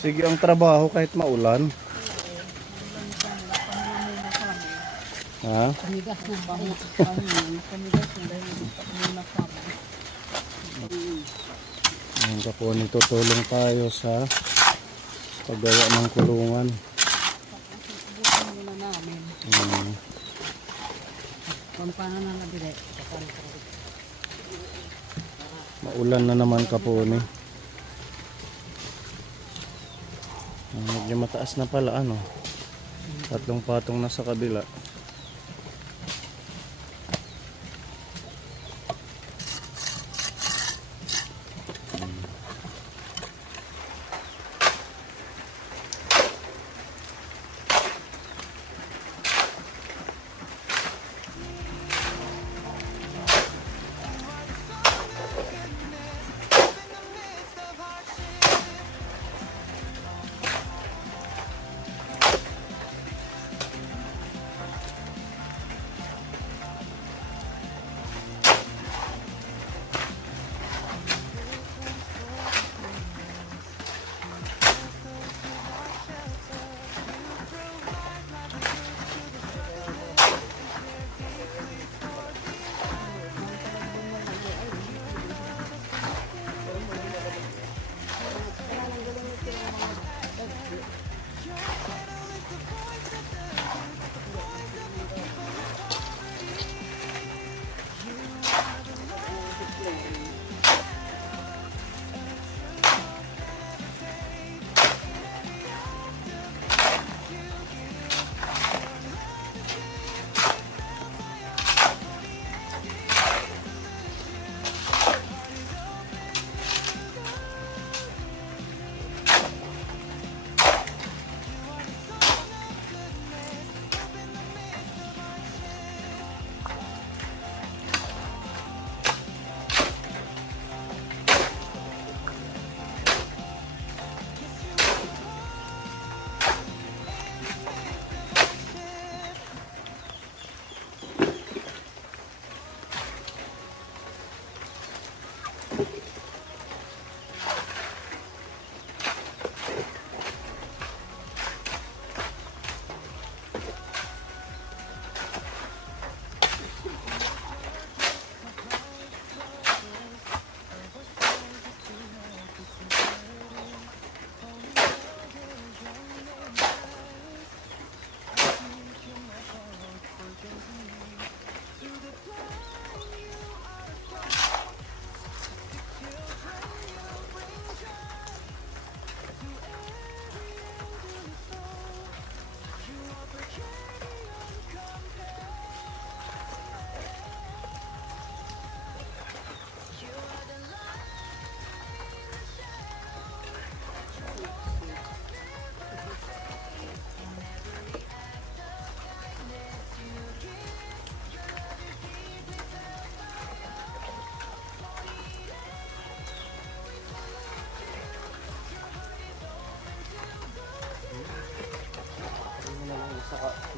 Sige ang trabaho kahit maulan. Ha? Pamigas ng baho. Pamigas ng dahil muna kami. Ngayon ka po, tutulong tayo sa paggawa ng kulungan. Subukan muna namin. Kung paano na nabili. Maulan na naman ka po ni. Medyo mataas na pala ano. 3 patong na sa kabila.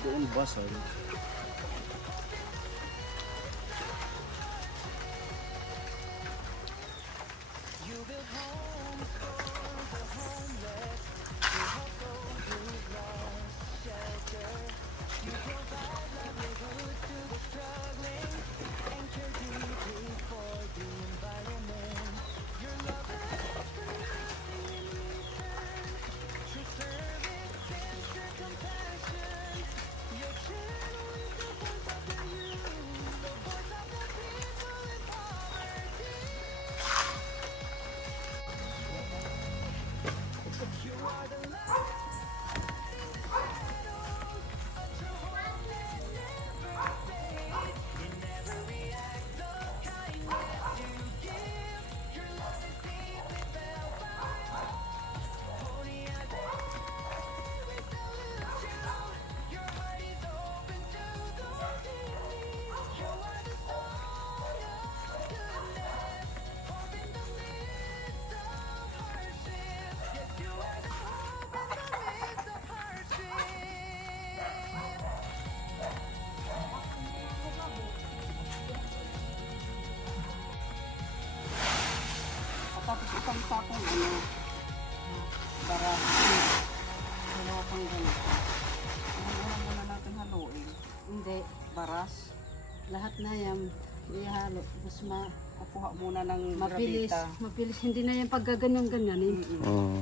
Doon basal. Tapos isang sakong ano. Para dalawa pang ganito. Ano muna natin haluin? Hindi. Baras. Lahat na yan. Ihalo. Tapos Kukuha muna ng mabilis. gravita. Mabilis. Hindi na yan paggaganyan-ganyanin. Oo.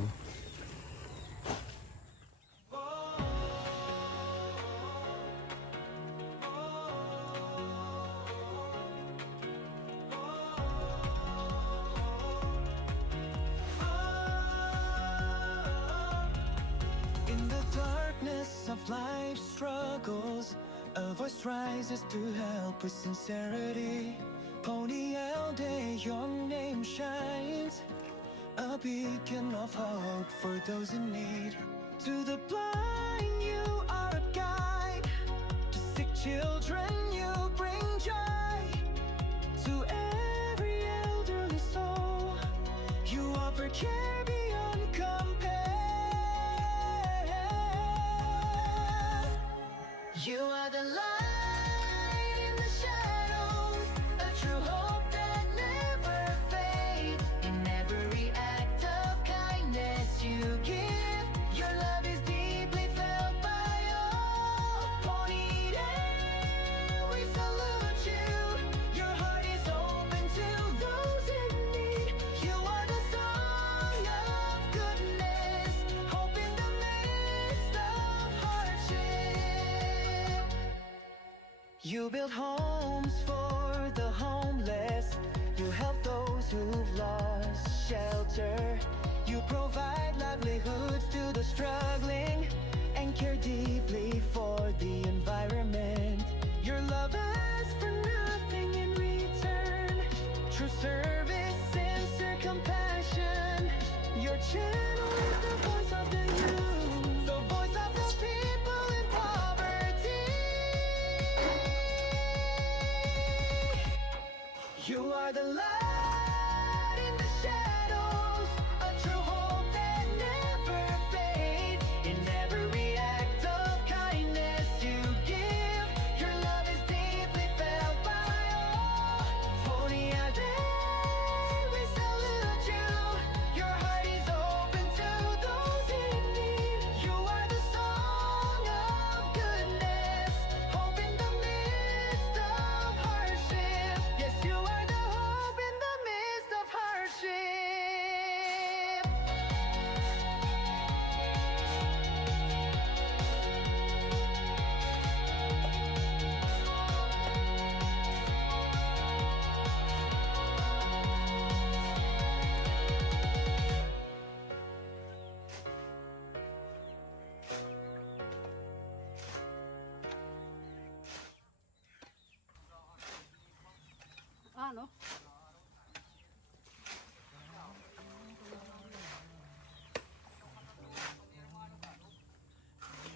In the darkness of life's struggles, a voice rises to help with sincerity. Pony Day, your name shines, a beacon of hope for those in need. To the blind, you are a guide. To sick children, you bring joy. To every elderly soul, you offer care beyond compare. You are the light in the shadows, a true hope that never fades. In every act of kindness you give, your love is deeply felt by all. Pony Day, we salute you. Your heart is open to those in need. You are the song of goodness, hope in the midst of hardship. You build homes for the homeless. You help those who've lost shelter. You provide livelihoods to the struggling and care deeply for the environment. Your love asks for nothing in return. True service, sincere compassion. Your channel is the voice of the youth, the voice of the people in poverty. You are the light in the shadows, a true hope that never fades. In every act of kindness you give, your love is deeply felt by all. Pony Day, we salute you. Your heart is open to those in need. You are the song of goodness, hope in the midst of hardship. Yes, you are the hope in the midst of hardship. Ano?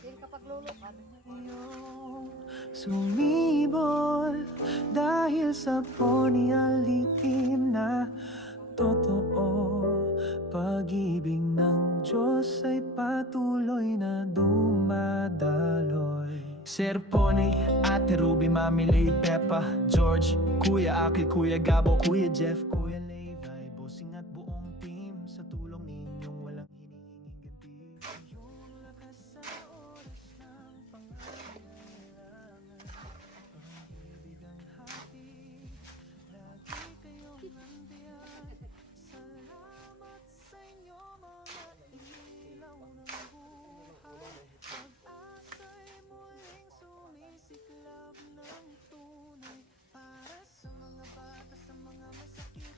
Yung kapag lulupat. Sumibol dahil sa ponialitim na totoo. Pag-ibig ng Diyos ay patuloy na dumadaloy. Sir Pony, Ate Ruby, Mami Lay, Peppa, George, Kuya Akil, Kuya Gabo, Kuya Jeff, Kuya Levi, Bossing at buong team. Sa tulong ninyong walang hinihinging ganti. Yung lakas sa oras ng pangangailangan, pag-ibig ang hati, lagi kayong nandiyan. Salamat sa inyo mga ilaw ng buhay. Pag-asa'y muling sumisiklab ng tunay. Para sa mga bata, sa mga may sakit,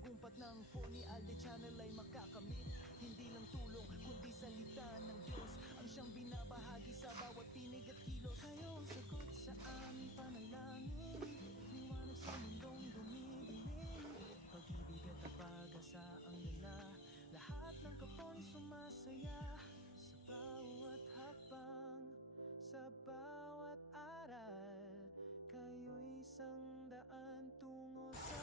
tagumpay ng Pony Alde Channel ay makakamit. Hindi lang tulong, kundi salita ng Diyos ang siyang binabahagi sa bawat tinig at kilos. Kayo ang sagot sa aming panalangin, liwanag sa mundong dumidilim. Pag-ibig at ang pag-asa ang dala, lahat ng kapon sumasaya. Sa bawat hakbang, sa bawat aral, kayo'y isang daan tungo sa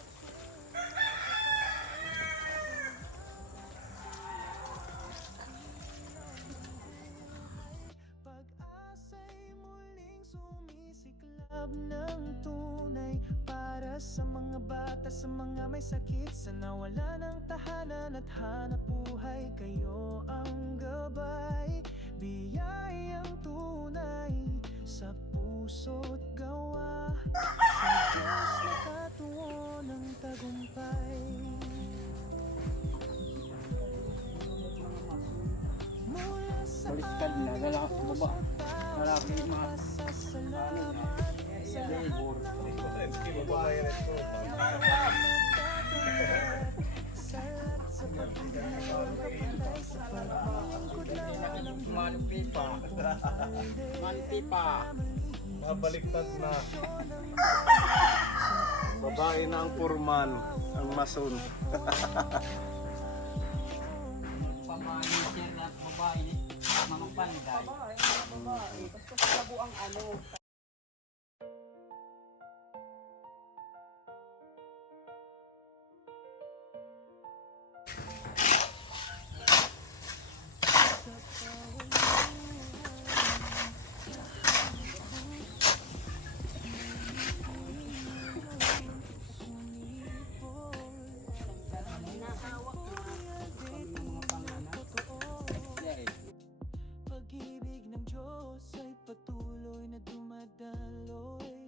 pag-asa'y muling sumisiklab ng tunay para sa mga bata, sa mga may sakit, sa nawala ng tahanan at hanap buhay. Kayo ang gabay, biyayang tunay sa puso't gawa, sa Diyos nakatungo ng tagumpay. Mula sa Baliskad na, lalaki sa baba. Lalaki yung mga pasasalamat sa labor. salat sa pag-ibig na walang kapantay, sa paglingkod na walang Manpipa. Manpipa. Nabaliktad na. Babae na ang purman, ang mason. Pamanitin at babae ni mga panday. Babae, basta sa labo ang ano. Pag-ibig ng Diyos ay patuloy na dumadaloy.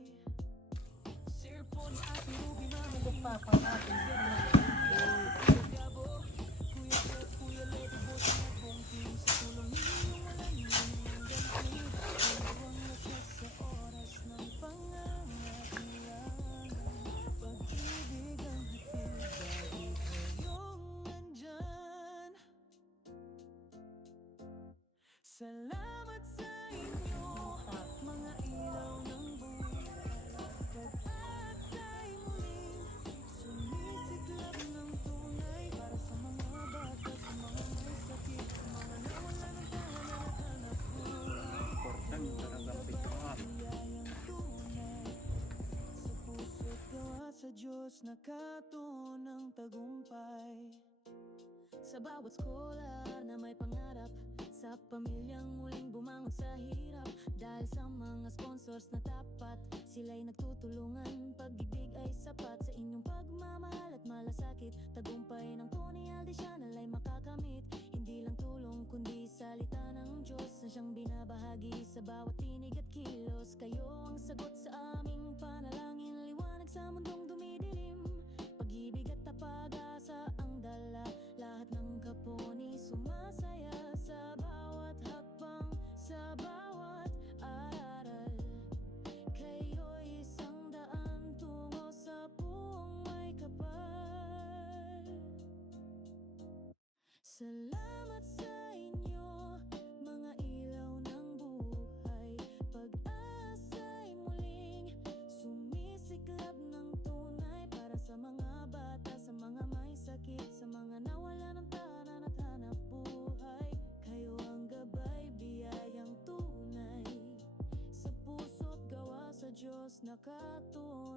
Sir Paul at Ruby, Mama Papa natin din. Gabo, Kuya Jeff, Kuya Lady, Boss at buong team. Sa tulong ninyo walang ganti. Dalawang lakas sa oras ng pangangailangan. Pag-ibig ang hatid, lagi kayong nandyan. Salamat sa inyo, mga ilaw ng buhay. Pag-asa'y muling sumisiklab ng tunay para sa mga bata, sa mga may sakit, sa mga nawala ng tahanan at hanap buhay. Important talagang pituan. Biyayang tunay sa puso't gawa, sa Diyos nakatuon ng tagumpay. Sa bawat skolar na may pangarap, sa pamilyang muling bumangon sa hirap. Dahil sa mga sponsors na tapat, sila'y nagtutulungan. Pag-ibig ay sapat sa inyong pagmamahal at malasakit. Tagumpay ng Tony Alde Channel ay makakamit. Hindi lang tulong kundi salita ng Diyos na siyang binabahagi sa bawat tinig at kilos. Kayo ang sagot sa aming panalangin, liwanag sa mundong dumidilim. Pag-ibig at pag-asa ang dala, lahat ng kaponi sumasaya sa bawat hakbang, sa bawat aral. Kayo'y isang daan tungo sa buong may kapal. Salamat sa inyo, mga ilaw ng buhay. Pag-asa'y muling sumisiklab ng tunay para sa mga bata, sa mga may sakit, sa mga nawala ng tahanan at hanap buhay. Kayo ang gabay, biyayang tunay sa puso't gawa, sa Diyos nakatuon